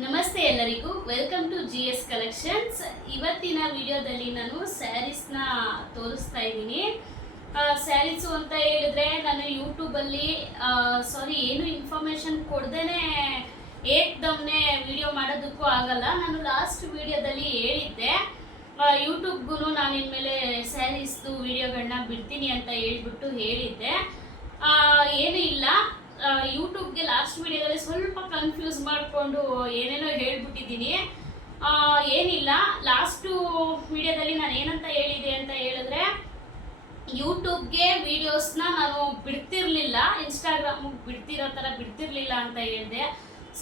ನಮಸ್ತೆ ಎಲ್ಲರಿಗೂ, welcome to GS collections. ಇವತ್ತಿನ ವಿಡಿಯೋದಲ್ಲಿ ನಾನು ಸ್ಯಾರೀಸ್ನ ತೋರಿಸ್ತಾ ಇದ್ದೀನಿ. ಸ್ಯಾರೀಸು ಅಂತ ಹೇಳಿದ್ರೆ ನಾನು ಯೂಟ್ಯೂಬಲ್ಲಿ ಏನು ಇನ್ಫಾರ್ಮೇಷನ್ ಕೊಡ್ದೇನೆ ಏಕ್ದಮ್ನೆ ವಿಡಿಯೋ ಮಾಡೋದಕ್ಕೂ ಆಗಲ್ಲ. ನಾನು ಲಾಸ್ಟ್ ವಿಡಿಯೋದಲ್ಲಿ ಹೇಳಿದ್ದೆ ಯೂಟ್ಯೂಬ್ಗೂ ನಾನು ಇನ್ಮೇಲೆ ಸ್ಯಾರೀಸ್ದು ವಿಡಿಯೋಗಳನ್ನ ಬಿಡ್ತೀನಿ ಅಂತ ಹೇಳ್ಬಿಟ್ಟು ಹೇಳಿದ್ದೆ. ಏನೂ ಇಲ್ಲ, ಯೂಟ್ಯೂಬ್ಗೆ ಲಾಸ್ಟ್ ವಿಡಿಯೋದಲ್ಲಿ ಸ್ವಲ್ಪ ಕನ್ಫ್ಯೂಸ್ ಮಾಡಿಕೊಂಡು ಏನೇನೋ ಹೇಳ್ಬಿಟ್ಟಿದ್ದೀನಿ. ಏನಿಲ್ಲ, ಲಾಸ್ಟು ವಿಡಿಯೋದಲ್ಲಿ ನಾನು ಏನಂತ ಹೇಳಿದೆ ಅಂತ ಹೇಳಿದ್ರೆ ಯೂಟ್ಯೂಬ್ಗೆ ವೀಡಿಯೋಸ್ನ ನಾನು ಬಿಡ್ತಿರ್ಲಿಲ್ಲ, ಇನ್ಸ್ಟಾಗ್ರಾಮಿಗೆ ಬಿಡ್ತಿರೋ ಥರ ಬಿಡ್ತಿರ್ಲಿಲ್ಲ ಅಂತ ಹೇಳಿದೆ.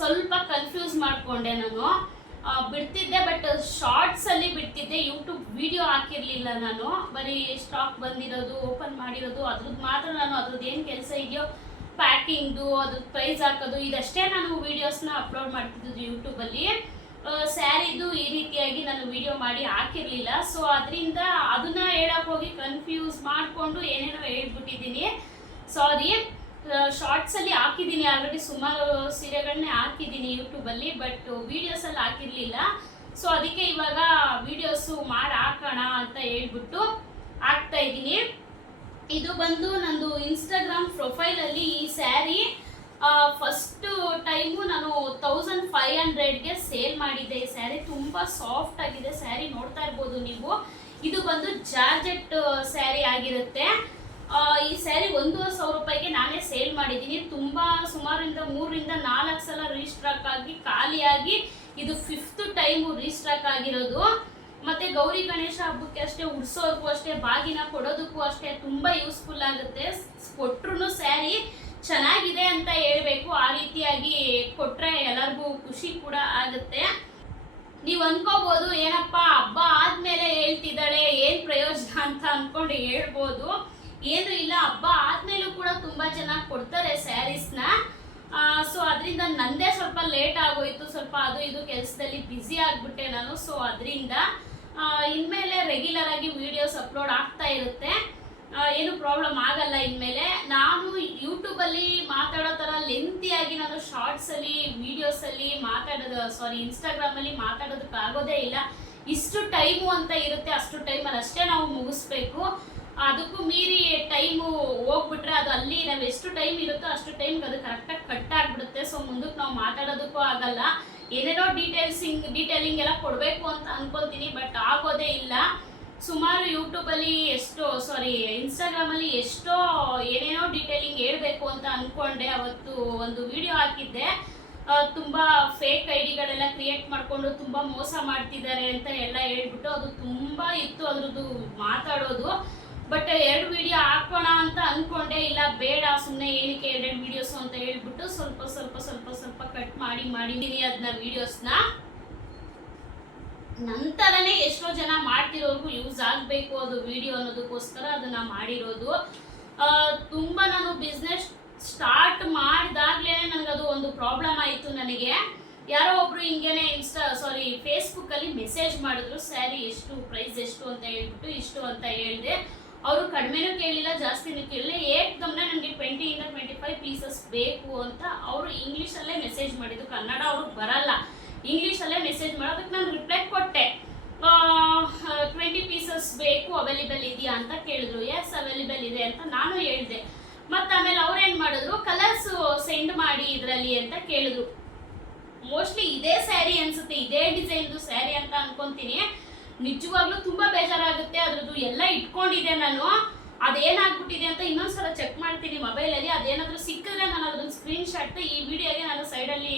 ಸ್ವಲ್ಪ ಕನ್ಫ್ಯೂಸ್ ಮಾಡಿಕೊಂಡೆ. ನಾನು ಬಿಡ್ತಿದ್ದೆ, ಬಟ್ ಶಾರ್ಟ್ಸಲ್ಲಿ ಬಿಡ್ತಿದ್ದೆ. ಯೂಟ್ಯೂಬ್ ವಿಡಿಯೋ ಹಾಕಿರಲಿಲ್ಲ. ನಾನು ಬರೀ ಸ್ಟಾಕ್ ಬಂದಿರೋದು, ಓಪನ್ ಮಾಡಿರೋದು, ಅದ್ರದ್ದು ಮಾತ್ರ ನಾನು ಅದ್ರದ್ದು ಏನು ಕೆಲಸ ಇದೆಯೋ ಪ್ಯಾಕಿಂಗ್ದು, ಅದ್ರ ಪ್ರೈಸ್ ಹಾಕೋದು, ಇದಷ್ಟೇ ನಾನು ವೀಡಿಯೋಸ್ನ ಅಪ್ಲೋಡ್ ಮಾಡ್ತಿದ್ದು ಯೂಟ್ಯೂಬಲ್ಲಿ. ಸ್ಯಾರಿದು ಈ ರೀತಿಯಾಗಿ ನಾನು ವಿಡಿಯೋ ಮಾಡಿ ಹಾಕಿರಲಿಲ್ಲ. ಸೊ ಅದರಿಂದ ಅದನ್ನ ಹೇಳಕ್ಕೆ ಹೋಗಿ ಕನ್ಫ್ಯೂಸ್ ಮಾಡಿಕೊಂಡು ಏನೇನೋ ಹೇಳ್ಬಿಟ್ಟಿದ್ದೀನಿ. ಸಾರಿ. ಶಾರ್ಟ್ಸಲ್ಲಿ ಹಾಕಿದ್ದೀನಿ, ಆಲ್ರೆಡಿ ಸುಮಾರು ಸೀರೆಗಳನ್ನೇ ಹಾಕಿದ್ದೀನಿ ಯೂಟ್ಯೂಬಲ್ಲಿ, ಬಟ್ ವೀಡಿಯೋಸಲ್ಲಿ ಹಾಕಿರಲಿಲ್ಲ. ಸೊ ಅದಕ್ಕೆ ಇವಾಗ ವೀಡಿಯೋಸು ಮಾಡಿ ಹಾಕೋಣ ಅಂತ ಹೇಳ್ಬಿಟ್ಟು ಹಾಕ್ತಾ ಇದ್ದೀನಿ. ಇದು ಬಂದು ನಂದು ಇನ್ಸ್ಟಾಗ್ರಾಮ್ ಪ್ರೊಫೈಲಲ್ಲಿ ಈ ಸ್ಯಾರಿ ಫಸ್ಟ್ ಟೈಮು ನಾನು 1500ಗೆ ಸೇಲ್ ಮಾಡಿದ್ದೆ. ಈ ಸ್ಯಾರಿ ತುಂಬ ಸಾಫ್ಟ್ ಆಗಿದೆ. ಸ್ಯಾರಿ ನೋಡ್ತಾ ಇರ್ಬೋದು ನೀವು. ಇದು ಬಂದು ಜಾರ್ಜೆಟ್ ಸ್ಯಾರಿ ಆಗಿರುತ್ತೆ. ಈ ಸ್ಯಾರಿ 1,500 ರೂಪಾಯಿಗೆ ನಾನೇ ಸೇಲ್ ಮಾಡಿದ್ದೀನಿ. ತುಂಬ ಸುಮಾರಿಂದ 3ರಿಂದ 4 ಸಲ ರೀಸ್ಟಾಕ್ ಆಗಿ ಖಾಲಿಯಾಗಿ ಇದು 5th ಟೈಮು ರೀಸ್ಟಾಕ್ ಆಗಿರೋದು. ಮತ್ತೆ ಗೌರಿ ಗಣೇಶ ಹಬ್ಬಕ್ಕೆ ಅಷ್ಟೇ, ಉಡ್ಸೋರ್ಗೂ ಅಷ್ಟೇ, ಬಾಗಿನ ಕೊಡೋದಕ್ಕೂ ಅಷ್ಟೇ ತುಂಬ ಯೂಸ್ಫುಲ್ ಆಗುತ್ತೆ. ಕೊಟ್ರು ಸ್ಯಾರಿ ಚೆನ್ನಾಗಿದೆ ಅಂತ ಹೇಳ್ಬೇಕು. ಆ ರೀತಿಯಾಗಿ ಕೊಟ್ರೆ ಎಲ್ಲರಿಗೂ ಖುಷಿ ಕೂಡ ಆಗುತ್ತೆ. ನೀವು ಅನ್ಕೋಬಹುದು, ಏನಪ್ಪ ಹಬ್ಬ ಆದ್ಮೇಲೆ ಹೇಳ್ತಿದ್ದಾಳೆ, ಏನ್ ಪ್ರಯೋಜನ ಅಂತ ಅನ್ಕೊಂಡು ಹೇಳ್ಬೋದು. ಏನು ಇಲ್ಲ, ಹಬ್ಬ ಆದ್ಮೇಲೂ ಕೂಡ ತುಂಬಾ ಚೆನ್ನಾಗಿ ಕೊಡ್ತಾರೆ ಸ್ಯಾರೀಸ್ನ. ಸೊ ಅದರಿಂದ ನಂದೇ ಸ್ವಲ್ಪ ಲೇಟ್ ಆಗೋಯ್ತು. ಸ್ವಲ್ಪ ಅದು ಇದು ಕೆಲಸದಲ್ಲಿ ಬ್ಯುಸಿ ಆಗ್ಬಿಟ್ಟೆ ನಾನು. ಸೊ ಅದರಿಂದ ಇನ್ಮೇಲೆ ರೆಗ್ಯುಲರ್ ಆಗಿ ವಿಡಿಯೋಸ್ ಅಪ್ಲೋಡ್ ಆಗ್ತಾ ಇರುತ್ತೆ. ಏನು ಪ್ರಾಬ್ಲಮ್ ಆಗಲ್ಲ. ಇನ್ಮೇಲೆ ನಾನು ಯೂಟ್ಯೂಬಲ್ಲಿ ಮಾತಾಡೋ ಥರ ಲೆಂತಿಯಾಗಿ ನಾನು ಶಾರ್ಟ್ಸಲ್ಲಿ ವಿಡಿಯೋಸಲ್ಲಿ ಇನ್ಸ್ಟಾಗ್ರಾಮಲ್ಲಿ ಮಾತಾಡೋದಕ್ಕಾಗೋದೇ ಇಲ್ಲ. ಇಷ್ಟು ಟೈಮು ಅಂತ ಇರುತ್ತೆ, ಅಷ್ಟು ಟೈಮಲ್ಲಿ ಅಷ್ಟೇ ನಾವು ಮುಗಿಸ್ಬೇಕು. ಅದಕ್ಕೂ ಮೀರಿ ಟೈಮು ಹೋಗ್ಬಿಟ್ರೆ ಅದು ಅಲ್ಲಿ ನಾವು ಎಷ್ಟು ಟೈಮ್ ಇರುತ್ತೋ ಅಷ್ಟು ಟೈಮ್ಗೆ ಅದು ಕರೆಕ್ಟಾಗಿ ಕಟ್ ಆಗಿಬಿಡುತ್ತೆ. ಸೊ ಮುಂದಕ್ಕೆ ನಾವು ಮಾತಾಡೋದಕ್ಕೂ ಆಗಲ್ಲ. ಏನೇನೋ ಡೀಟೇಲಿಂಗ್ ಎಲ್ಲ ಕೊಡಬೇಕು ಅಂತ ಅನ್ಕೊತೀನಿ, ಬಟ್ ಆಗೋದೇ ಇಲ್ಲ. ಸುಮಾರು ಯೂಟ್ಯೂಬಲ್ಲಿ ಇನ್ಸ್ಟಾಗ್ರಾಮಲ್ಲಿ ಎಷ್ಟೋ ಏನೇನೋ ಡೀಟೇಲಿಂಗ್ ಹೇಳ್ಬೇಕು ಅಂತ ಅಂದ್ಕೊಂಡೆ. ಅವತ್ತು ಒಂದು ವಿಡಿಯೋ ಹಾಕಿದ್ದೆ, ತುಂಬ ಫೇಕ್ ಐಡಿಗಳೆಲ್ಲ ಕ್ರಿಯೇಟ್ ಮಾಡಿಕೊಂಡು ತುಂಬ ಮೋಸ ಮಾಡ್ತಿದ್ದಾರೆ ಅಂತ ಎಲ್ಲ ಹೇಳ್ಬಿಟ್ಟು ಅದು ತುಂಬ ಇತ್ತು ಅದ್ರದ್ದು ಮಾತಾಡೋದು. ಬಟ್ 2 ವಿಡಿಯೋ ಹಾಕೋಣ ಅಂತ ಅಂದ್ಕೊಂಡೆ. ಇಲ್ಲ ಬೇಡ, ಸುಮ್ಮನೆ ಏನಕ್ಕೆ 2 ವಿಡಿಯೋಸು ಅಂತ ಹೇಳ್ಬಿಟ್ಟು ಸ್ವಲ್ಪ ಕಟ್ ಮಾಡಿದ್ದೀನಿ ಅದನ್ನ ವಿಡಿಯೋಸ್ನ. ನಂತರನೇ ಎಷ್ಟೋ ಜನ ಮಾಡ್ತಿರೋರ್ಗು ಯೂಸ್ ಆಗಬೇಕು ಅದು ವಿಡಿಯೋ ಅನ್ನೋದಕ್ಕೋಸ್ಕರ ಅದನ್ನ ಮಾಡಿರೋದು. ತುಂಬ ನಾನು ಬಿಸ್ನೆಸ್ ಸ್ಟಾರ್ಟ್ ಮಾಡಿದಾಗ್ಲೇ ನನಗದು ಒಂದು ಪ್ರಾಬ್ಲಮ್ ಆಯಿತು. ನನಗೆ ಯಾರೋ ಒಬ್ರು ಹಿಂಗೇನೆ ಫೇಸ್ಬುಕ್ಕಲ್ಲಿ ಮೆಸೇಜ್ ಮಾಡಿದ್ರು, ಸ್ಯಾರಿ ಎಷ್ಟು, ಪ್ರೈಸ್ ಎಷ್ಟು ಅಂತ ಹೇಳ್ಬಿಟ್ಟು ಇಷ್ಟು ಅಂತ ಹೇಳಿದೆ. ಅವರು ಕಡಿಮೆನೂ ಕೇಳಿಲ್ಲ, ಜಾಸ್ತಿನೂ ಕೇಳಿಲ್ಲ. ಏಕ್ದಮ್ನೆ ನನಗೆ 20ರಿಂದ 25 ಪೀಸಸ್ ಬೇಕು ಅಂತ ಅವರು ಇಂಗ್ಲೀಷಲ್ಲೇ ಮೆಸೇಜ್ ಮಾಡಿದ್ರು. ಕನ್ನಡ ಅವ್ರಿಗೆ ಬರಲ್ಲ, ಇಂಗ್ಲೀಷಲ್ಲೇ ಮೆಸೇಜ್ ಮಾಡೋದಕ್ಕೆ ನಾನು ರಿಪ್ಲೈ ಕೊಟ್ಟೆ. 20 ಪೀಸಸ್ ಬೇಕು, ಅವೈಲೇಬಲ್ ಇದೆಯಾ ಅಂತ ಕೇಳಿದ್ರು. ಎಸ್ ಅವೈಲೇಬಲ್ ಇದೆ ಅಂತ ನಾನು ಹೇಳಿದೆ. ಮತ್ತು ಆಮೇಲೆ ಅವ್ರೇನು ಮಾಡಿದ್ರು, ಕಲರ್ಸ್ ಸೆಂಡ್ ಮಾಡಿ ಇದರಲ್ಲಿ ಅಂತ ಕೇಳಿದ್ರು. ಮೋಸ್ಟ್ಲಿ ಇದೇ ಸ್ಯಾರಿ ಅನ್ಸುತ್ತೆ, ಇದೇ ಡಿಸೈನ್ದು ಸ್ಯಾರಿ ಅಂತ ಅನ್ಕೊಂತೀನಿ. ನಿಜವಾಗ್ಲೂ ತುಂಬ ಬೇಜಾರಾಗುತ್ತೆ. ಅದ್ರದ್ದು ಎಲ್ಲ ಇಟ್ಕೊಂಡಿದ್ದೆ ನಾನು. ಅದೇನಾಗ್ಬಿಟ್ಟಿದೆ ಅಂತ ಇನ್ನೊಂದ್ಸಲ ಚೆಕ್ ಮಾಡ್ತೀನಿ ಮೊಬೈಲಲ್ಲಿ. ಅದೇನಾದರೂ ಸಿಕ್ಕಿದ್ರೆ ನಾನು ಅದನ್ನ ಸ್ಕ್ರೀನ್ ಶಾಟ್ ಈ ವಿಡಿಯೋಗೆ ನಾನು ಸೈಡಲ್ಲಿ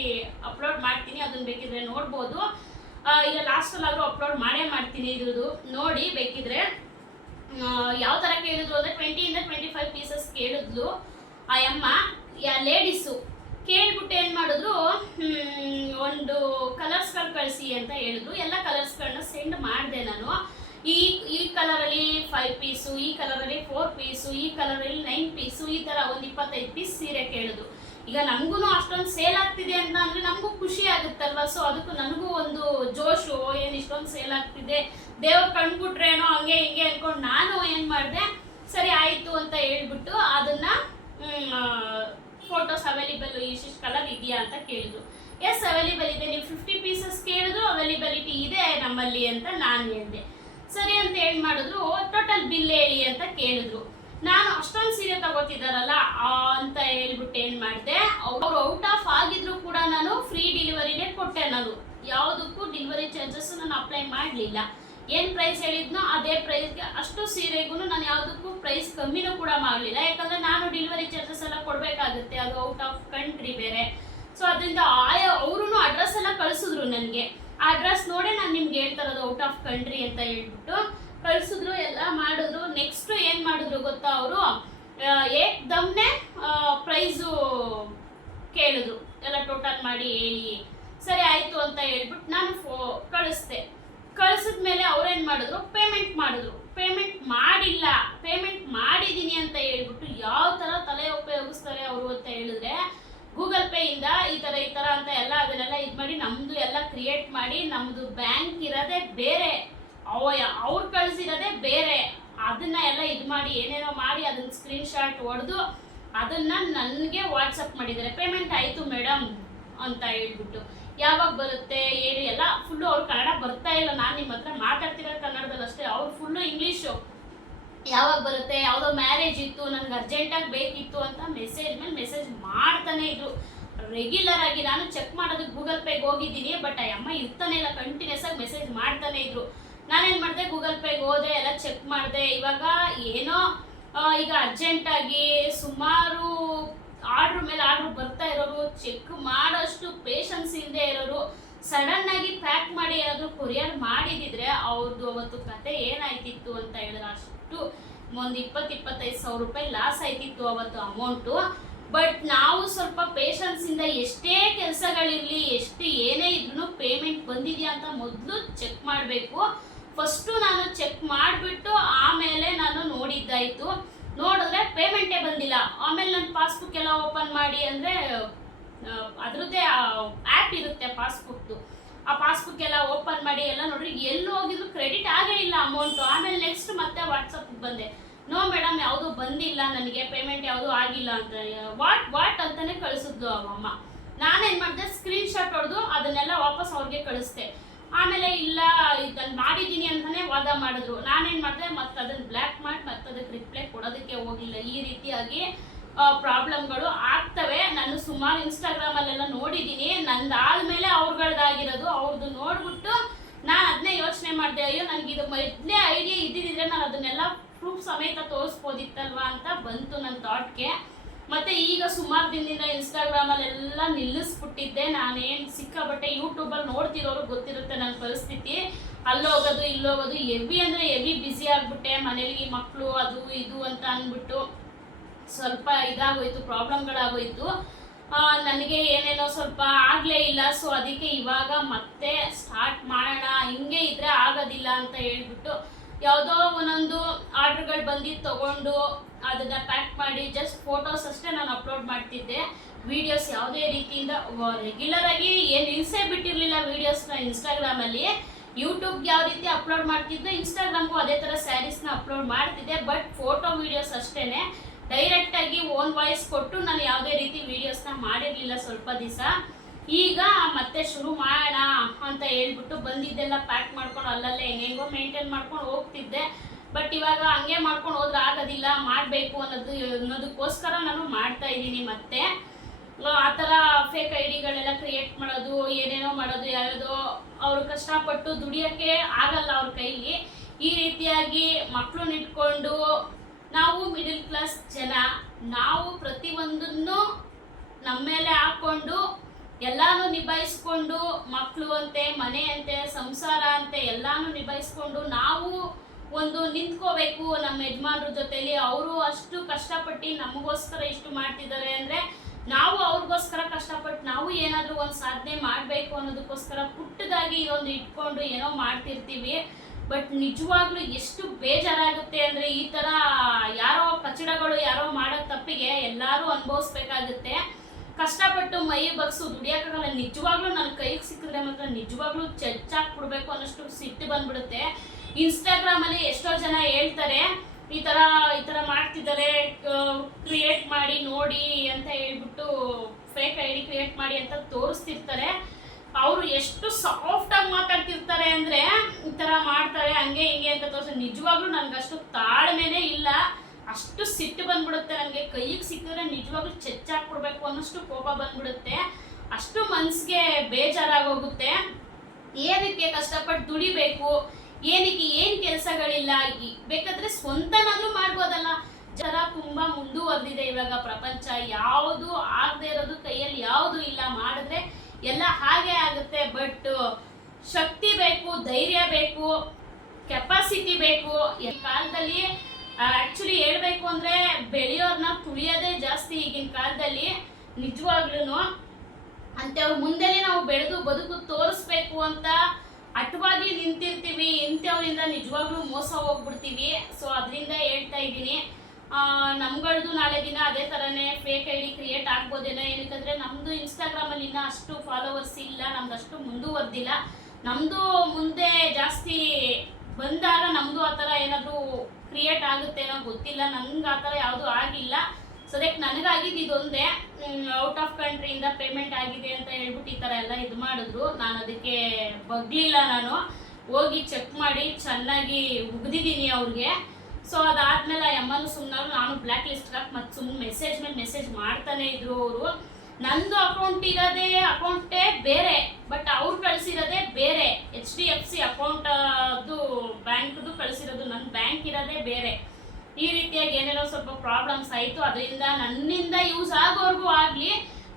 ಅಪ್ಲೋಡ್ ಮಾಡ್ತೀನಿ. ಅದನ್ನ ಬೇಕಿದ್ರೆ ನೋಡ್ಬೋದು. ಈಗ ಲಾಸ್ಟಲ್ಲಾದರೂ ಅಪ್ಲೋಡ್ ಮಾಡ್ತೀನಿ. ಇದ್ರದ್ದು ನೋಡಿ ಬೇಕಿದ್ರೆ. ಯಾವ ಥರ ಕೇಳಿದ್ರು ಅಂದರೆ 20ರಿಂದ 25 ಪೀಸಸ್ ಕೇಳಿದ್ಲು ಆ ಅಮ್ಮ, ಲೇಡೀಸು. ಕೇಳ್ಬಿಟ್ಟು ಏನು ಮಾಡಿದ್ರು, ಒಂದು ಕಲರ್ಸ್ಗಳು ಕಳಿಸಿ ಅಂತ ಹೇಳಿದ್ರು. ಎಲ್ಲ ಕಲರ್ಸ್ಗಳನ್ನ ಸೆಂಡ್ ಮಾಡಿದೆ ನಾನು. ಈ ಕಲರಲ್ಲಿ 5 ಪೀಸು, ಈ ಕಲರಲ್ಲಿ 4 ಪೀಸು, ಈ ಕಲರಲ್ಲಿ 9 ಪೀಸು, ಈ ಥರ ಒಂದು 25 ಪೀಸ್ ಸೀರೆ ಕೇಳಿದ್ರು. ಈಗ ನಮಗೂ ಅಷ್ಟೊಂದು ಸೇಲ್ ಆಗ್ತಿದೆ ಅಂತ ಅಂದರೆ ನಮಗೂ ಖುಷಿ ಆಗುತ್ತಲ್ವ. ಸೊ ಅದಕ್ಕೂ ನನಗೂ ಒಂದು ಜೋಶು, ಏನು ಇಷ್ಟೊಂದು ಸೇಲ್ ಆಗ್ತಿದೆ, ದೇವ್ರು ಕಂಡುಬಿಟ್ರೇನೋ ಹಂಗೆ ಹಿಂಗೆ ಅಂದ್ಕೊಂಡು ನಾನು ಏನು ಮಾಡಿದೆ, ಸರಿ ಆಯಿತು ಅಂತ ಹೇಳ್ಬಿಟ್ಟು ಅದನ್ನು ಫೋಟೋಸ್ ಅವೈಲೇಬಲ್ ಇಷ್ಟಿಷ್ಟು ಕಲರ್ ಇದೆಯಾ ಅಂತ ಕೇಳಿದ್ರು. ಎಸ್ ಅವೈಲೇಬಲ್ ಇದೆ, ನೀವು 50 ನಮ್ಮಲ್ಲಿ ಅಂತ ನಾನು ಹೇಳಿದೆ. ಸರಿ ಅಂತ ಹೇಳಿ ಮಾಡಿದ್ರು, ಟೋಟಲ್ ಬಿಲ್ ಹೇಳಿ ಅಂತ ಕೇಳಿದ್ರು. ನಾನು ಅಷ್ಟೊಂದು ಸೀರೆ ತಗೋತಿದ್ದಾರಲ್ಲ ಅಂತ ಹೇಳ್ಬಿಟ್ಟು ಏನು ಮಾಡಿದೆ, ಅವ್ರು ಔಟ್ ಆಫ್ ಆಗಿದ್ರು ಕೂಡ ನಾನು ಫ್ರೀ ಡೆಲಿವರಿನೇ ಕೊಟ್ಟೆ. ನಾನು ಯಾವುದಕ್ಕೂ ಡೆಲಿವರಿ ಚಾರ್ಜಸ್ ನಾನು ಅಪ್ಲೈ ಮಾಡಲಿಲ್ಲ. ಏನು ಪ್ರೈಸ್ ಹೇಳಿದ್ನೋ ಅದೇ ಪ್ರೈಸ್ಗೆ ಅಷ್ಟು ಸೀರೆಗೂ ನಾನು ಯಾವುದಕ್ಕೂ ಪ್ರೈಸ್ ಕಮ್ಮಿನೂ ಕೂಡ ಮಾಡಲಿಲ್ಲ. ಯಾಕಂದರೆ ನಾನು ಡೆಲಿವರಿ ಚಾರ್ಜಸ್ ಎಲ್ಲ ಕೊಡಬೇಕಾಗುತ್ತೆ, ಅದು ಔಟ್ ಆಫ್ ಕಂಟ್ರಿ ಬೇರೆ. ಸೊ ಅದರಿಂದ ಅವರು ಅಡ್ರೆಸ್ ಎಲ್ಲ ಕಳಿಸಿದ್ರು ನನಗೆ. ಆ ಅಡ್ರೆಸ್ ನೋಡೇ ನಾನು ನಿಮ್ಗೆ ಹೇಳ್ತಾ ಇರೋದು ಔಟ್ ಆಫ್ ಕಂಟ್ರಿ ಅಂತ ಹೇಳ್ಬಿಟ್ಟು ಕಳಿಸಿದ್ರು, ಎಲ್ಲ ಮಾಡಿದ್ರು. ನೆಕ್ಸ್ಟ್ ಏನು ಮಾಡಿದ್ರು ಗೊತ್ತಾ, ಅವರು ಏಕ್ದಮ್ನೆ ಪ್ರೈಸು ಕೇಳಿದ್ರು, ಎಲ್ಲ ಟೋಟಲ್ ಮಾಡಿ ಹೇಳಿ. ಸರಿ ಆಯಿತು ಅಂತ ಹೇಳ್ಬಿಟ್ಟು ನಾನು ಕಳಿಸಿದ್ಮೇಲೆ ಅವ್ರೇನು ಮಾಡಿದ್ರು, ಪೇಮೆಂಟ್ ಮಾಡಿದ್ರು. ಪೇಮೆಂಟ್ ಮಾಡಿಲ್ಲ, ಪೇಮೆಂಟ್ ಮಾಡಿದ್ದೀನಿ ಅಂತ ಹೇಳ್ಬಿಟ್ಟು ಯಾವ ಥರ ತಲೆ ಉಪಯೋಗಿಸ್ತಾರೆ ಅವರು ಅಂತ ಹೇಳಿದ್ರೆ, ಗೂಗಲ್ ಪೇಯಿಂದ ಈ ಥರ ಅಂತ ಎಲ್ಲ ಅದನ್ನೆಲ್ಲ ಇದು ಮಾಡಿ ನಮ್ಮದು ಎಲ್ಲ ಕ್ರಿಯೇಟ್ ಮಾಡಿ, ನಮ್ಮದು ಬ್ಯಾಂಕ್ ಇರೋದೇ ಬೇರೆ, ಅವ್ರು ಕಳಿಸಿರೋದೇ ಬೇರೆ, ಅದನ್ನ ಎಲ್ಲ ಇದು ಮಾಡಿ ಏನೇನೋ ಮಾಡಿ ಅದನ್ನ ಸ್ಕ್ರೀನ್ಶಾಟ್ ಹೊಡೆದು ಅದನ್ನ ನನಗೆ ವಾಟ್ಸಪ್ ಮಾಡಿದ್ದಾರೆ. ಪೇಮೆಂಟ್ ಆಯಿತು ಮೇಡಮ್ ಅಂತ ಹೇಳ್ಬಿಟ್ಟು. ಯಾವಾಗ ಬರುತ್ತೆ ಏನು ಎಲ್ಲ ಫುಲ್ಲು ಅವ್ರು ಕನ್ನಡ ಬರ್ತಾ ಇಲ್ಲ, ನಾನು ನಿಮ್ಮ ಹತ್ರ ಮಾತಾಡ್ತಿರೋ ಕನ್ನಡದಲ್ಲಿ ಅಷ್ಟೇ, ಅವ್ರು ಫುಲ್ಲು ಇಂಗ್ಲೀಷು. ಯಾವಾಗ ಬರುತ್ತೆ, ಯಾವುದೋ ಮ್ಯಾರೇಜ್ ಇತ್ತು, ನನಗೆ ಅರ್ಜೆಂಟಾಗಿ ಬೇಕಿತ್ತು ಅಂತ ಮೆಸೇಜ್ ಮೇಲೆ ಮೆಸೇಜ್ ಮಾಡ್ತಾನೆ ಇದ್ರು ರೆಗ್ಯುಲರ್ ಆಗಿ. ನಾನು ಚೆಕ್ ಮಾಡೋದಕ್ಕೆ ಗೂಗಲ್ ಪೇಗೆ ಹೋಗಿದ್ದೀನಿ, ಬಟ್ ಆ ಅಮ್ಮ ಇರ್ತಾನೆ ಇಲ್ಲ, ಕಂಟಿನ್ಯೂಸ್ ಆಗಿ ಮೆಸೇಜ್ ಮಾಡ್ತಾನೆ ಇದ್ರು. ನಾನೇನು ಮಾಡಿದೆ, ಗೂಗಲ್ ಪೇಗೆ ಹೋದೆ, ಎಲ್ಲ ಚೆಕ್ ಮಾಡಿದೆ. ಇವಾಗ ಏನೋ ಈಗ ಅರ್ಜೆಂಟಾಗಿ ಸುಮಾರು ಆರ್ಡ್ರ್ ಮೇಲೆ ಆರ್ಡ್ರ್ ಬರ್ತಾ ಇರೋರು, ಚೆಕ್ ಮಾಡೋಷ್ಟು ಪೇಷನ್ಸ್ ಇಲ್ಲದೆ ಇರೋರು, ಸಡನ್ ಆಗಿ ಪ್ಯಾಕ್ ಮಾಡಿ ಏನಾದರೂ ಕೊರಿಯರ್ ಮಾಡಿದಿದ್ರೆ ಅವ್ರದ್ದು ಅವತ್ತು ಕತೆ ಏನಾಯ್ತಿತ್ತು ಅಂತ ಹೇಳಿದ್ರೆ, ಅಷ್ಟು ಒಂದು 20-25 ಸಾವಿರ ರೂಪಾಯಿ ಲಾಸ್ ಆಯ್ತಿತ್ತು ಅವತ್ತು ಅಮೌಂಟು. ಬಟ್ ನಾವು ಸ್ವಲ್ಪ ಪೇಷನ್ಸಿಂದ ಎಷ್ಟೇ ಕೆಲಸಗಳಿರಲಿ, ಎಷ್ಟು ಏನೇ ಇದ್ರೂ ಪೇಮೆಂಟ್ ಬಂದಿದೆಯಾ ಅಂತ ಮೊದಲು ಚೆಕ್ ಮಾಡಬೇಕು. ಫಸ್ಟು ನಾನು ಚೆಕ್ ಮಾಡಿಬಿಟ್ಟು ಆಮೇಲೆ ನಾನು ನೋಡಿದ್ದಾಯಿತು. ನೋಡಿದ್ರೆ ಪೇಮೆಂಟೇ ಬಂದಿಲ್ಲ. ಆಮೇಲೆ ನನ್ನ ಪಾಸ್ಬುಕ್ ಎಲ್ಲ ಓಪನ್ ಮಾಡಿ, ಅಂದರೆ ಅದರದ್ದೇ ಆ್ಯಪ್ ಇರುತ್ತೆ ಪಾಸ್ಬುಕ್ದು, ಆ ಪಾಸ್ಬುಕ್ ಎಲ್ಲ ಓಪನ್ ಮಾಡಿ ಎಲ್ಲ ನೋಡ್ರಿ, ಎಲ್ಲಿ ಹೋಗಿದ್ರು ಕ್ರೆಡಿಟ್ ಆಗೇ ಇಲ್ಲ ಅಮೌಂಟು. ಆಮೇಲೆ ನೆಕ್ಸ್ಟ್ ಮತ್ತೆ ವಾಟ್ಸಪ್ಗೆ ಬಂದೆ, ನೋ ಮೇಡಮ್ ಯಾವುದೂ ಬಂದಿಲ್ಲ ನನಗೆ, ಪೇಮೆಂಟ್ ಯಾವುದೂ ಆಗಿಲ್ಲ ಅಂತ. ವಾಟ್ ಅಂತಾನೆ ಕಳಿಸಿದ್ಲು ಅಮ್ಮ. ನಾನೇನು ಮಾಡಿದೆ, ಸ್ಕ್ರೀನ್ಶಾಟ್ ಹೊಡೆದು ಅದನ್ನೆಲ್ಲ ವಾಪಸ್ ಅವ್ರಿಗೆ ಕಳಿಸ್ದೆ. ಆಮೇಲೆ ಇಲ್ಲ ಇದನ್ನು ಮಾಡಿದ್ದೀನಿ ಅಂತಲೇ ವಾದ ಮಾಡಿದ್ರು. ನಾನೇನು ಮಾಡಿದೆ, ಮತ್ತೆ ಅದನ್ನು ಬ್ಲ್ಯಾಕ್ ಮಾಡಿ ಮತ್ತೆ ಅದಕ್ಕೆ ರಿಪ್ಲೈ ಕೊಡೋದಕ್ಕೆ ಹೋಗಲಿಲ್ಲ. ಈ ರೀತಿಯಾಗಿ ಪ್ರಾಬ್ಲಮ್ಗಳು ಆಗ್ತವೆ. ನಾನು ಸುಮಾರು ಇನ್ಸ್ಟಾಗ್ರಾಮಲ್ಲೆಲ್ಲ ನೋಡಿದ್ದೀನಿ. ನಂದಾದ್ಮೇಲೆ ಅವ್ರಗಳದಾಗಿರೋದು, ಅವ್ರದ್ದು ನೋಡ್ಬಿಟ್ಟು ನಾನು ಅದನ್ನೇ ಯೋಚನೆ ಮಾಡಿದೆ, ಅಯ್ಯೋ ನನಗೆ ಇದು ಮೊದಲೇ ಐಡಿಯಾ ಇದ್ದಿದ್ದರೆ ನಾನು ಅದನ್ನೆಲ್ಲ ಪ್ರೂಫ್ ಸಮೇತ ತೋರಿಸ್ಬೋದಿತ್ತಲ್ವಾ ಅಂತ ಬಂತು ನನ್ನ ಥಾಟ್ಗೆ. ಮತ್ತು ಈಗ ಸುಮಾರು ದಿನದಿಂದ ಇನ್ಸ್ಟಾಗ್ರಾಮಲ್ಲೆಲ್ಲ ನಿಲ್ಲಿಸ್ಬಿಟ್ಟಿದ್ದೆ. ನಾನೇನು ಸಿಕ್ಕಾಬಟ್ಟೆ ಯೂಟ್ಯೂಬಲ್ಲಿ ನೋಡ್ತಿರೋರು ಗೊತ್ತಿರುತ್ತೆ ನನ್ನ ಪರಿಸ್ಥಿತಿ. ಅಲ್ಲೋಗೋದು ಇಲ್ಲೋಗೋದು, ಹೆವಿ ಅಂದರೆ ಹೆವಿ ಬ್ಯುಸಿ ಆಗಿಬಿಟ್ಟೆ. ಮನೇಲಿ ಮಕ್ಕಳು ಅದು ಇದು ಅಂತ ಅಂದ್ಬಿಟ್ಟು ಸ್ವಲ್ಪ ಇದಾಗೋಯ್ತು, ಪ್ರಾಬ್ಲಮ್ಗಳಾಗೋಯ್ತು. ನನಗೆ ಏನೇನೋ ಸ್ವಲ್ಪ ಆಗಲೇ ಇಲ್ಲ. ಸೊ ಅದಕ್ಕೆ ಇವಾಗ ಮತ್ತೆ ಸ್ಟಾರ್ಟ್ ಮಾಡೋಣ, ಹಿಂಗೆ ಇದ್ರೆ ಆಗೋದಿಲ್ಲ ಅಂತ ಹೇಳ್ಬಿಟ್ಟು ಯಾವುದೋ ಒಂದೊಂದು ಆರ್ಡ್ರ್ಗಳು ಬಂದಿದ್ದು ತೊಗೊಂಡು ಅದನ್ನು ಪ್ಯಾಕ್ ಮಾಡಿ ಜಸ್ಟ್ ಫೋಟೋಸ್ ಅಷ್ಟೇ ನಾನು ಅಪ್ಲೋಡ್ ಮಾಡ್ತಿದ್ದೆ. ವೀಡಿಯೋಸ್ ಯಾವುದೇ ರೀತಿಯಿಂದ ರೆಗ್ಯುಲರಾಗಿ ಏನು ನಿಲ್ಲಿಸೇ ಬಿಟ್ಟಿರಲಿಲ್ಲ ವೀಡಿಯೋಸ್ನ ಇನ್ಸ್ಟಾಗ್ರಾಮಲ್ಲಿ. ಯೂಟ್ಯೂಬ್ಗೆ ಯಾವ ರೀತಿ ಅಪ್ಲೋಡ್ ಮಾಡ್ತಿದ್ದೆ, ಇನ್ಸ್ಟಾಗ್ರಾಮ್ಗೂ ಅದೇ ಥರ ಸ್ಯಾರೀಸ್ನ ಅಪ್ಲೋಡ್ ಮಾಡ್ತಿದ್ದೆ. ಬಟ್ ಫೋಟೋ ವೀಡಿಯೋಸ್ ಅಷ್ಟೇ, ಡೈರೆಕ್ಟಾಗಿ ಓನ್ ವಾಯ್ಸ್ ಕೊಟ್ಟು ನಾನು ಯಾವುದೇ ರೀತಿ ವೀಡಿಯೋಸ್ನ ಮಾಡಿರಲಿಲ್ಲ ಸ್ವಲ್ಪ ದಿವಸ. ಈಗ ಮತ್ತೆ ಶುರು ಮಾಡೋಣ ಅಂತ ಹೇಳ್ಬಿಟ್ಟು ಬಂದಿದ್ದೆಲ್ಲ ಪ್ಯಾಕ್ ಮಾಡ್ಕೊಂಡು ಅಲ್ಲಲ್ಲೇ ಹೆಂಗೆಂಗೋ ಮೇಂಟೈನ್ ಮಾಡ್ಕೊಂಡು ಹೋಗ್ತಿದ್ದೆ. ಬಟ್ ಇವಾಗ ಹಂಗೆ ಮಾಡ್ಕೊಂಡು ಹೋದ್ರೆ ಆಗೋದಿಲ್ಲ, ಮಾಡಬೇಕು ಅನ್ನೋದಕ್ಕೋಸ್ಕರ ನಾನು ಮಾಡ್ತಾ ಇದ್ದೀನಿ. ಮತ್ತೆ ಆ ಥರ ಫೇಕ್ ಐ ಡಿಗಳೆಲ್ಲ ಕ್ರಿಯೇಟ್ ಮಾಡೋದು, ಏನೇನೋ ಮಾಡೋದು, ಯಾವುದೋ ಅವರು ಕಷ್ಟಪಟ್ಟು ದುಡಿಯೋಕ್ಕೆ ಆಗಲ್ಲ ಅವ್ರ ಕೈಲಿ. ಈ ರೀತಿಯಾಗಿ ಮಕ್ಕಳನ್ನ ಇಟ್ಕೊಂಡು ನಾವು ಮಿಡಲ್ ಕ್ಲಾಸ್ ಜನ, ನಾವು ಪ್ರತಿಯೊಂದನ್ನು ನಮ್ಮ ಮೇಲೆ ಹಾಕ್ಕೊಂಡು ಎಲ್ಲಾನು ನಿಭಾಯಿಸ್ಕೊಂಡು, ಮಕ್ಕಳು ಅಂತೆ, ಮನೆ ಅಂತೆ, ಸಂಸಾರ ಅಂತೆ ಎಲ್ಲಾನು ನಿಭಾಯಿಸ್ಕೊಂಡು ನಾವು ಒಂದು ನಿಂತ್ಕೋಬೇಕು ನಮ್ಮ ಯಜಮಾನ್ರ ಜೊತೆಲಿ. ಅವರು ಅಷ್ಟು ಕಷ್ಟಪಟ್ಟು ನಮಗೋಸ್ಕರ ಇಷ್ಟು ಮಾಡ್ತಿದ್ದಾರೆ ಅಂದರೆ ನಾವು ಅವ್ರಿಗೋಸ್ಕರ ಕಷ್ಟಪಟ್ಟು ನಾವು ಏನಾದರೂ ಒಂದು ಸಾಧನೆ ಮಾಡಬೇಕು ಅನ್ನೋದಕ್ಕೋಸ್ಕರ ಪುಟ್ಟದಾಗಿ ಇದೊಂದು ಇಟ್ಕೊಂಡು ಏನೋ ಮಾಡ್ತಿರ್ತೀವಿ. ಬಟ್ ನಿಜವಾಗ್ಲೂ ಎಷ್ಟು ಬೇಜಾರಾಗುತ್ತೆ ಅಂದರೆ, ಈ ಥರ ಯಾರೋ ಕಚಡಗಳು ಯಾರೋ ಮಾಡೋ ತಪ್ಪಿಗೆ ಎಲ್ಲರೂ ಅನುಭವಿಸ್ಬೇಕಾಗುತ್ತೆ. ಕಷ್ಟಪಟ್ಟು ಮೈ ಬಗ್ಸು ದುಡಿಯೋಕ್ಕಾಗಲ್ಲ. ನಿಜವಾಗ್ಲೂ ನನ್ನ ಕೈಗೆ ಸಿಕ್ಕಿದ್ರೆ ಮಾತ್ರ ನಿಜವಾಗ್ಲೂ ಚಚ್ಚಾಕ್ಬಿಡ್ಬೇಕು ಅನ್ನೋಷ್ಟು ಸಿಟ್ಟು ಬಂದ್ಬಿಡುತ್ತೆ. ಇನ್ಸ್ಟಾಗ್ರಾಮಲ್ಲಿ ಎಷ್ಟೋ ಜನ ಹೇಳ್ತಾರೆ ಈ ಥರ ಮಾಡ್ತಿದ್ದಾರೆ, ಕ್ರಿಯೇಟ್ ಮಾಡಿ ನೋಡಿ ಅಂತ ಹೇಳ್ಬಿಟ್ಟು ಫೇಕ್ ಐ ಡಿ ಕ್ರಿಯೇಟ್ ಮಾಡಿ ಅಂತ ತೋರಿಸ್ತಿರ್ತಾರೆ. ಅವರು ಎಷ್ಟು ಸಾಫ್ಟಾಗಿ ಮಾತಾಡ್ತಿರ್ತಾರೆ ಅಂದರೆ ಮಾಡ್ತಾರೆ ಹಂಗೆ ಹಿಂಗೆ ಅಂತ ತೋರಿಸಿ ನಿಜವಾಗ್ಲೂ ನನ್ಗೆ ಅಷ್ಟು ತಾಳ್ಮೆನೇ ಇಲ್ಲ. ಅಷ್ಟು ಸಿಟ್ಟು ಬಂದ್ಬಿಡುತ್ತೆ ನನಗೆ. ಕೈಗೆ ಸಿಕ್ಕಿದ್ರೆ ನಿಜವಾಗ್ಲೂ ಚೆಚ್ಚಾಕ್ಬಿಡ್ಬೇಕು ಅನ್ನೋಷ್ಟು ಕೋಪ ಬಂದ್ಬಿಡುತ್ತೆ. ಅಷ್ಟು ಮನ್ಸಿಗೆ ಬೇಜಾರಾಗೋಗುತ್ತೆ. ಏನಕ್ಕೆ ಕಷ್ಟಪಟ್ಟು ದುಡಿಬೇಕು, ಏನಕ್ಕೆ ಏನು ಕೆಲಸಗಳಿಲ್ಲ, ಬೇಕಾದ್ರೆ ಸ್ವಂತನಾದ್ರೂ ಮಾಡ್ಬೋದಲ್ಲ. ಜನ ತುಂಬಾ ಮುಂದುವರೆದಿದೆ ಇವಾಗ ಪ್ರಪಂಚ. ಯಾವುದು ಆಗದೆ ಇರೋದು ಕೈಯಲ್ಲಿ ಯಾವುದು ಇಲ್ಲ. ಮಾಡಿದ್ರೆ ಎಲ್ಲ ಹಾಗೆ ಆಗುತ್ತೆ. ಬಟ್ ಶಕ್ತಿ ಬೇಕು, ಧೈರ್ಯ ಬೇಕು, ಕೆಪಾಸಿಟಿ ಬೇಕು. ಈ ಕಾಲದಲ್ಲಿ ಆಕ್ಚುಲಿ ಹೇಳ್ಬೇಕು ಅಂದ್ರೆ ಬೆಳೆಯೋರ್ನ ತುಳಿಯೋದೇ ಜಾಸ್ತಿ ಈಗಿನ ಕಾಲದಲ್ಲಿ. ನಿಜವಾಗ್ಲೂ ಅಂತವ್ರ ಮುಂದೆನೆ ನಾವು ಬೆಳೆದು ಬದುಕು ತೋರಿಸ್ಬೇಕು ಅಂತ ಅಟವಾಗಿ ನಿಂತಿರ್ತೀವಿ. ಇಂಥವ್ರಿಂದ ನಿಜವಾಗ್ಲೂ ಮೋಸ ಹೋಗ್ಬಿಡ್ತೀವಿ. ಸೊ ಅದರಿಂದ ಹೇಳ್ತಾ ಇದ್ದೀನಿ, ನಮ್ಗಳದ್ದು ನಾಳೆ ದಿನ ಅದೇ ಥರನೇ ಫೇಕ್ ಐ ಡಿ ಕ್ರಿಯೇಟ್ ಆಗ್ಬೋದೇನೋ. ಏನಕ್ಕಂದರೆ ನಮ್ಮದು ಇನ್ಸ್ಟಾಗ್ರಾಮಲ್ಲಿ ಇನ್ನೂ ಅಷ್ಟು ಫಾಲೋವರ್ಸ್ ಇಲ್ಲ, ನಮ್ದು ಅಷ್ಟು ಮುಂದುವರೆದಿಲ್ಲ. ನಮ್ಮದು ಮುಂದೆ ಜಾಸ್ತಿ ಬಂದಾಗ ನಮ್ಮದು ಆ ಥರ ಏನಾದರೂ ಕ್ರಿಯೇಟ್ ಆಗುತ್ತೇನೋ ಗೊತ್ತಿಲ್ಲ. ನನಗೆ ಆ ಥರ ಯಾವುದೂ ಆಗಿಲ್ಲ ಸದ್ಯಕ್ಕೆ. ನನಗಾಗಿದ್ದು ಇದೊಂದೇ, ಔಟ್ ಆಫ್ ಕಂಟ್ರಿಯಿಂದ ಪೇಮೆಂಟ್ ಆಗಿದೆ ಅಂತ ಹೇಳ್ಬಿಟ್ಟು ಈ ಥರ ಎಲ್ಲ ಇದು ಮಾಡಿದ್ರು. ನಾನು ಅದಕ್ಕೆ ಬಗ್ಲಿಲ್ಲ. ನಾನು ಹೋಗಿ ಚೆಕ್ ಮಾಡಿ ಚೆನ್ನಾಗಿ ಉಗ್ದಿದ್ದೀನಿ ಅವ್ರಿಗೆ. ಸೊ ಅದಾದ್ಮೇಲೆ ಅಮ್ಮನೂ ಸುಮ್ಮನೆ ನಾನು ಬ್ಲ್ಯಾಕ್ ಲಿಸ್ಟ್ ಹಾಕಿ ಮತ್ತೆ ಸುಮ್ಮನೆ ಮೆಸೇಜ್ ಮೇಲೆ ಮೆಸೇಜ್ ಮಾಡ್ತಾನೆ ಇದ್ರು ಅವರು. ನಂದು ಅಕೌಂಟೇ ಬೇರೆ, ಬಟ್ ಅವ್ರು ಕಳಿಸಿರೋದೇ ಬೇರೆ. HDFC ಅಕೌಂಟ್ ಅದು ಬ್ಯಾಂಕ್ದು ಕಳಿಸಿರೋದು, ನನ್ನ ಬ್ಯಾಂಕ್ ಇರೋದೇ ಬೇರೆ. ಈ ರೀತಿಯಾಗಿ ಏನೇನೋ ಸ್ವಲ್ಪ ಪ್ರಾಬ್ಲಮ್ಸ್ ಆಯಿತು. ಅದರಿಂದ ನನ್ನಿಂದ ಯೂಸ್ ಆಗೋರ್ಗೂ ಆಗಲಿ.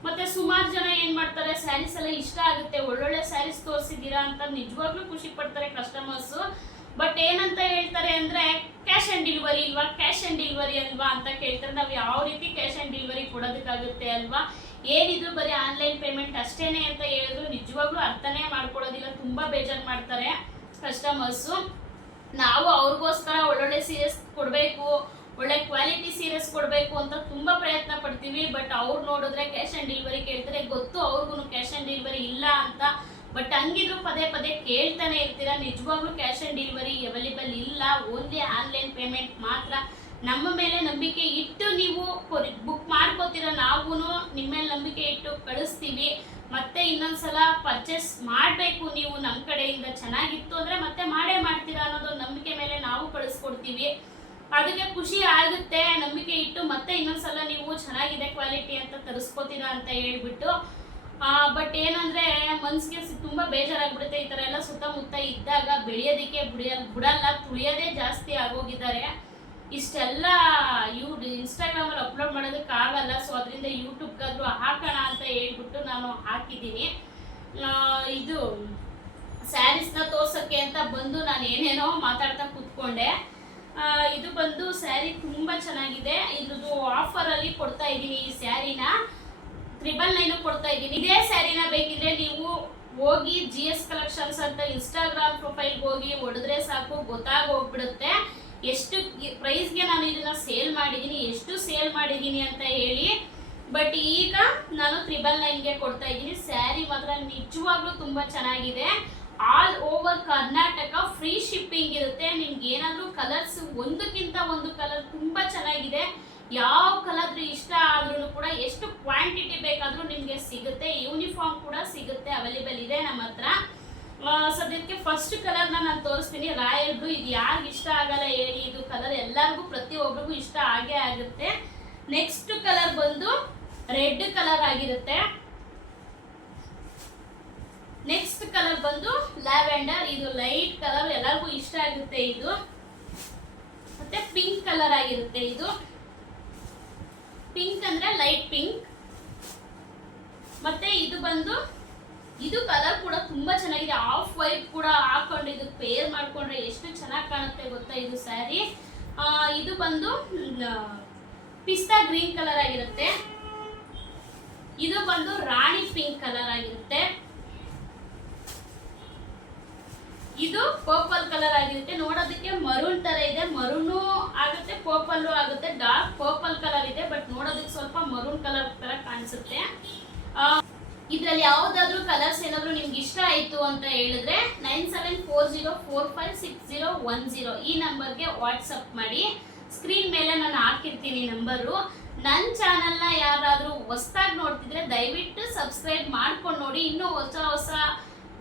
ಮತ್ತು ಸುಮಾರು ಜನ ಏನು ಮಾಡ್ತಾರೆ, ಸ್ಯಾರೀಸ್ ಎಲ್ಲ ಇಷ್ಟ ಆಗುತ್ತೆ, ಒಳ್ಳೊಳ್ಳೆ ಸ್ಯಾರೀಸ್ ತೋರಿಸಿದ್ದೀರಾ ಅಂತ ನಿಜವಾಗ್ಲೂ ಖುಷಿ ಪಡ್ತಾರೆ ಕಸ್ಟಮರ್ಸು. ಬಟ್ ಏನಂತ ಹೇಳ್ತಾರೆ ಅಂದರೆ ಕ್ಯಾಶ್ ಆನ್ ಡೆಲಿವರಿ ಇಲ್ವಾ, ಕ್ಯಾಶ್ ಆನ್ ಡೆಲಿವರಿ ಅಲ್ವಾ ಅಂತ ಕೇಳ್ತಾರೆ. ನಾವು ಯಾವ ರೀತಿ ಕ್ಯಾಶ್ ಆನ್ ಡೆಲಿವರಿ ಕೊಡೋದಕ್ಕಾಗುತ್ತೆ ಅಲ್ವಾ, ಏನಿದ್ರು ಬರೀ ಆನ್ಲೈನ್ ಪೇಮೆಂಟ್ ಅಷ್ಟೇನೆ ಅಂತ ಹೇಳಿದ್ರು ನಿಜವಾಗ್ಲೂ ಅರ್ಥನೇ ಮಾಡ್ಕೊಳ್ಳೋದಿಲ್ಲ. ತುಂಬ ಬೇಜಾರು ಮಾಡ್ತಾರೆ ಕಸ್ಟಮರ್ಸು. ನಾವು ಅವ್ರಿಗೋಸ್ಕರ ಒಳ್ಳೊಳ್ಳೆ ಸೀರೆಸ್ ಕೊಡಬೇಕು, ಒಳ್ಳೆ ಕ್ವಾಲಿಟಿ ಸೀರೆಸ್ ಕೊಡಬೇಕು ಅಂತ ತುಂಬ ಪ್ರಯತ್ನ ಪಡ್ತೀವಿ. ಬಟ್ ಅವ್ರು ನೋಡಿದ್ರೆ ಕ್ಯಾಶ್ ಆನ್ ಡೆಲಿವರಿ ಕೇಳ್ತಾರೆ. ಗೊತ್ತು ಅವ್ರಿಗೂ ಕ್ಯಾಶ್ ಆನ್ ಡೆಲಿವರಿ ಇಲ್ಲ ಅಂತ, ಬಟ್ ಹಂಗಿದ್ರು ಪದೇ ಪದೇ ಕೇಳ್ತಾನೆ ಇರ್ತೀರ. ನಿಜವಾಗ್ಲೂ ಕ್ಯಾಶ್ ಆನ್ ಡೆಲಿವರಿ ಅವೈಲೇಬಲ್ ಇಲ್ಲ, ಓನ್ಲಿ ಆನ್ಲೈನ್ ಪೇಮೆಂಟ್ ಮಾತ್ರ. ನಮ್ಮ ಮೇಲೆ ನಂಬಿಕೆ ಇಟ್ಟು ನೀವು ಬುಕ್ ಮಾಡ್ಕೋತೀರ, ನಾವು ನಿಮ್ಮ ಮೇಲೆ ನಂಬಿಕೆ ಇಟ್ಟು ಕಳಿಸ್ತೀವಿ. ಮತ್ತೆ ಇನ್ನೊಂದ್ಸಲ ಪರ್ಚೇಸ್ ಮಾಡಬೇಕು ನೀವು ನಮ್ಮ ಕಡೆಯಿಂದ, ಚೆನ್ನಾಗಿತ್ತು ಅಂದರೆ ಮತ್ತೆ ಮಾಡೇ ಮಾಡ್ತೀರಾ ಅನ್ನೋದು ನಂಬಿಕೆ ಮೇಲೆ ನಾವು ಕಳಿಸ್ಕೊಡ್ತೀವಿ. ಅದಕ್ಕೆ ಖುಷಿ ಆಗುತ್ತೆ, ನಂಬಿಕೆ ಇಟ್ಟು ಮತ್ತೆ ಇನ್ನೊಂದ್ಸಲ ನೀವು ಚೆನ್ನಾಗಿದೆ ಕ್ವಾಲಿಟಿ ಅಂತ ತರಿಸ್ಕೋತೀರಾ ಅಂತ ಹೇಳ್ಬಿಟ್ಟು. ಬಟ್ ಏನಂದರೆ ಮನಸ್ಸಿಗೆ ತುಂಬ ಬೇಜಾರಾಗ್ಬಿಡುತ್ತೆ. ಈ ಥರ ಎಲ್ಲ ಸುತ್ತಮುತ್ತ ಇದ್ದಾಗ ಬೆಳೆಯೋದಕ್ಕೆ ಬಿಡಲ್ಲ, ತುಳಿಯೋದೇ ಜಾಸ್ತಿ ಆಗೋಗಿದ್ದಾರೆ. ಇಷ್ಟೆಲ್ಲ ಇನ್ಸ್ಟಾಗ್ರಾಮಲ್ಲಿ ಅಪ್ಲೋಡ್ ಮಾಡೋದಕ್ಕಾಗಲ್ಲ. ಸೊ ಅದರಿಂದ ಯೂಟ್ಯೂಬ್ಗಾದರೂ ಹಾಕೋಣ ಅಂತ ಹೇಳ್ಬಿಟ್ಟು ನಾನು ಹಾಕಿದ್ದೀನಿ. ಇದು ಸ್ಯಾರೀಸ್ನ ತೋರ್ಸೋಕ್ಕೆ ಅಂತ ಬಂದು ನಾನು ಏನೇನೋ ಮಾತಾಡ್ತಾ ಕೂತ್ಕೊಂಡೆ. ಇದು ಬಂದು ಸ್ಯಾರಿ ತುಂಬ ಚೆನ್ನಾಗಿದೆ. ಇದ್ರದ್ದು ಆಫರಲ್ಲಿ ಕೊಡ್ತಾ ಇದ್ದೀನಿ. ಈ ಸ್ಯಾರಿನ 999 ಕೊಡ್ತಾ ಇದ್ದೀನಿ. ಇದೇ ಸ್ಯಾರಿನ ಬೇಕಿದ್ರೆ ನೀವು ಹೋಗಿ GS ಕಲೆಕ್ಷನ್ಸ್ ಅಂತ ಇನ್ಸ್ಟಾಗ್ರಾಮ್ ಪ್ರೊಫೈಲ್ಗೆ ಹೋಗಿ ಹೊಡೆದ್ರೆ ಸಾಕು, ಗೊತ್ತಾಗೋಗ್ಬಿಡುತ್ತೆ ಎಷ್ಟು ಪ್ರೈಸ್ಗೆ ನಾನು ಇದನ್ನ ಸೇಲ್ ಮಾಡಿದ್ದೀನಿ, ಎಷ್ಟು ಸೇಲ್ ಮಾಡಿದ್ದೀನಿ ಅಂತ ಹೇಳಿ. ಬಟ್ ಈಗ ನಾನು 999ಗೆ ಕೊಡ್ತಾ ಇದ್ದೀನಿ. ಸ್ಯಾರಿ ಮಾತ್ರ ನಿಜವಾಗ್ಲೂ ತುಂಬ ಚೆನ್ನಾಗಿದೆ. All over Karnataka free shipping ಇರುತ್ತೆ. ನಿಮ್ಗೆ ಏನಾದರೂ ಕಲರ್ಸ್ ಒಂದಕ್ಕಿಂತ ಒಂದು ಕಲರ್ ತುಂಬ ಚೆನ್ನಾಗಿದೆ. ಯಾವ ಕಲರ್ ಇಷ್ಟ ಆದ್ರೂ ಕೂಡ ಎಷ್ಟು ಕ್ವಾಂಟಿಟಿ ಬೇಕಾದರೂ ನಿಮಗೆ ಸಿಗುತ್ತೆ. ಯೂನಿಫಾರ್ಮ್ ಕೂಡ ಸಿಗುತ್ತೆ, ಅವೈಲೇಬಲ್ ಇದೆ ನಮ್ಮ ಹತ್ರ. ಸದ್ಯಕ್ಕೆ ಫಸ್ಟ್ ಕಲರ್ನ ನಾನು ತೋರಿಸ್ತೀನಿ, ರಾಯಲ್ ಬ್ಲೂ. ಇದು ಯಾರಿಗೆ ಇಷ್ಟ ಆಗಲ್ಲ ಹೇಳಿ, ಇದು ಕಲರ್ ಎಲ್ಲರಿಗೂ ಪ್ರತಿಯೊಬ್ಬರಿಗೂ ಇಷ್ಟ ಆಗೇ ಆಗುತ್ತೆ. ನೆಕ್ಸ್ಟ್ ಕಲರ್ ಬಂದು ರೆಡ್ ಕಲರ್ ಆಗಿರುತ್ತೆ. ನೆಕ್ಸ್ಟ್ ಕಲರ್ ಬಂದು ಲ್ಯಾವೆಂಡರ್. ಇದು ಲೈಟ್ ಕಲರ್, ಎಲ್ಲರಿಗೂ ಇಷ್ಟ ಆಗುತ್ತೆ ಇದು. ಮತ್ತೆ ಪಿಂಕ್ ಕಲರ್ ಆಗಿರುತ್ತೆ. ಇದು ಪಿಂಕ್ ಅಂದ್ರೆ ಲೈಟ್ ಪಿಂಕ್. ಮತ್ತೆ ಇದು ಬಂದು ಇದು ಕಲರ್ ಕೂಡ ತುಂಬಾ ಚೆನ್ನಾಗಿದೆ. ಆಫ್ ವೈಟ್ ಕೂಡ ಹಾಕೊಂಡು ಇದು ಪೇರ್ ಮಾಡ್ಕೊಂಡ್ರೆ ಎಷ್ಟು ಚೆನ್ನಾಗಿ ಕಾಣುತ್ತೆ ಗೊತ್ತಾ ಇದು ಸ್ಯಾರಿ. ಇದು ಬಂದು ಪಿಸ್ತಾ ಗ್ರೀನ್ ಕಲರ್ ಆಗಿರುತ್ತೆ. ಇದು ಬಂದು ರಾಣಿ ಪಿಂಕ್ ಕಲರ್ ಆಗಿರುತ್ತೆ. ಇದು ಪರ್ಪಲ್ ಕಲರ್ ಆಗಿರುತ್ತೆ. ನೋಡೋದಕ್ಕೆ ಮರೂನ್ ತರ ಇದೆ, ಮರೂನು ಆಗುತ್ತೆ, ಪರ್ಪಲ್ ಆಗುತ್ತೆ. ಡಾರ್ಕ್ ಪರ್ಪಲ್ ಕಲರ್ ಇದೆ, ಬಟ್ ನೋಡೋದಕ್ಕೆ ಸ್ವಲ್ಪ ಮರೂನ್ ಕಲರ್ ತರ ಕಾಣಿಸುತ್ತೆ. ಇದರಲ್ಲಿ ಯಾವ್ದಾದ್ರು ಕಲರ್ಸ್ ಏನಾದ್ರು ನಿಮ್ಗೆ ಇಷ್ಟ ಆಯ್ತು ಅಂತ ಹೇಳಿದ್ರೆ 9740456010 ಈ ನಂಬರ್ಗೆ ವಾಟ್ಸಪ್ ಮಾಡಿ. ಸ್ಕ್ರೀನ್ ಮೇಲೆ ನಾನು ಹಾಕಿರ್ತೀನಿ ನಂಬರು. ನನ್ನ ಚಾನಲ್ನ ಯಾರಾದರೂ ಹೊಸದಾಗಿ ನೋಡ್ತಿದ್ರೆ ದಯವಿಟ್ಟು ಸಬ್ಸ್ಕ್ರೈಬ್ ಮಾಡ್ಕೊಂಡು ನೋಡಿ. ಇನ್ನೂ ಹೊಸ ಹೊಸ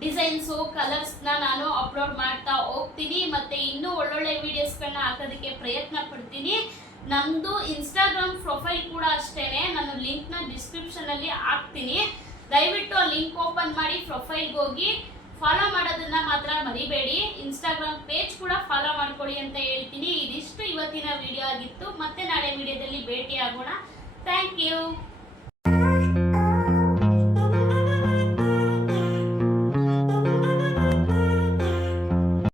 ಡಿಸೈನ್ಸು ಕಲರ್ಸ್ನ ನಾನು ಅಪ್ಲೋಡ್ ಮಾಡ್ತಾ ಹೋಗ್ತೀನಿ ಮತ್ತು ಇನ್ನೂ ಒಳ್ಳೊಳ್ಳೆ ವೀಡಿಯೋಸ್ಗಳನ್ನ ಹಾಕೋದಕ್ಕೆ ಪ್ರಯತ್ನ ಪಡ್ತೀನಿ. ನಮ್ಮದು ಇನ್ಸ್ಟಾಗ್ರಾಮ್ ಪ್ರೊಫೈಲ್ ಕೂಡ ಅಷ್ಟೇ, ನಾನು ಲಿಂಕ್ನ ಡಿಸ್ಕ್ರಿಪ್ಷನಲ್ಲಿ ಹಾಕ್ತೀನಿ. ದಯವಿಟ್ಟು ಆ ಲಿಂಕ್ ಓಪನ್ ಮಾಡಿ ಪ್ರೊಫೈಲ್ಗೆ ಹೋಗಿ ಫಾಲೋ ಮಾಡೋದನ್ನ ಮಾತ್ರ ಮರಿಬೇಡಿ. ಇನ್ಸ್ಟಾಗ್ರಾಮ್ ಪೇಜ್ ಕೂಡ ಫಾಲೋ ಮಾಡ್ಕೊಳ್ಳಿ ಅಂತ ಹೇಳ್ತೀನಿ. ಇದಿಷ್ಟು ಇವತ್ತಿನ ವಿಡಿಯೋ ಆಗಿತ್ತು. ಮತ್ತೆ ನಾಳೆ ವಿಡಿಯೋದಲ್ಲಿ ಭೇಟಿ ಆಗೋಣ. Thank you.